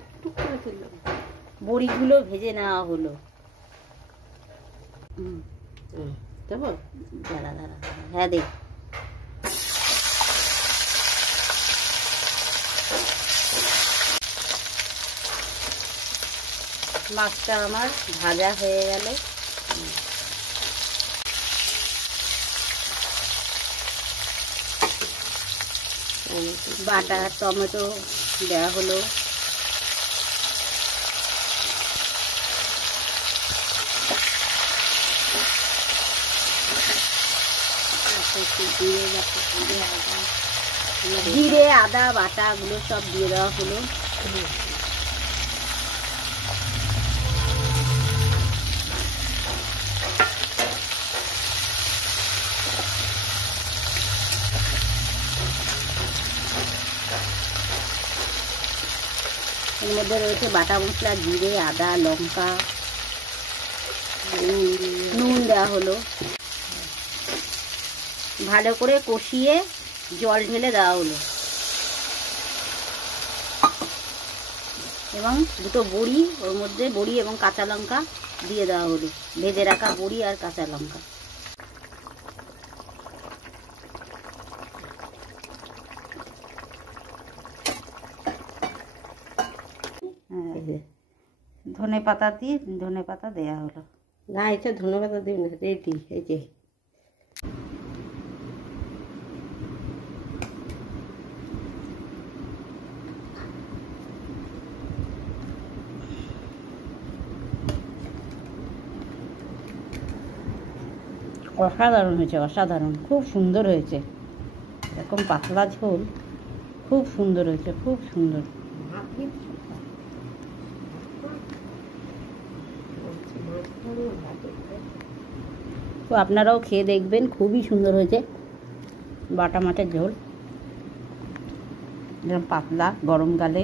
একটু করে তুললাম, বড়িগুলো ভেজে নেওয়া হলো। যাবো, দাঁড়া দাঁড়া, হ্যাঁ দেখ, মাছটা আমার ভাজা হয়ে গেল। বাটা টমেটো দেওয়া হলো, জিরে আদা বাটাগুলো সব দিয়ে দেওয়া হলো। এর মধ্যে রয়েছে বাটা মশলা, জিরে আদা লঙ্কা, নুন দেওয়া হলো। ভালো করে কষিয়ে জল ঢেলে দেওয়া হলো এবং দুটো বড়ি ওর মধ্যে, বড়ি এবং কাঁচা লঙ্কা দিয়ে দেওয়া হলো, ভেজে রাখা বড়ি আর কাঁচা লঙ্কা। ধনে পাতা দিয়ে, ধনে পাতা দেওয়া হলো। না এটা ধন্যবাদ দিই না, রেডি। এই যে অসাধারণ হয়েছে, অসাধারণ, খুব সুন্দর হয়েছে। এরকম পাতলা ঝোল খুব সুন্দর হয়েছে, খুব সুন্দর। তো আপনারাও খেয়ে দেখবেন, খুবই সুন্দর হয়েছে। বাটা মাছের ঝোল, এরকম পাতলা গরমকালে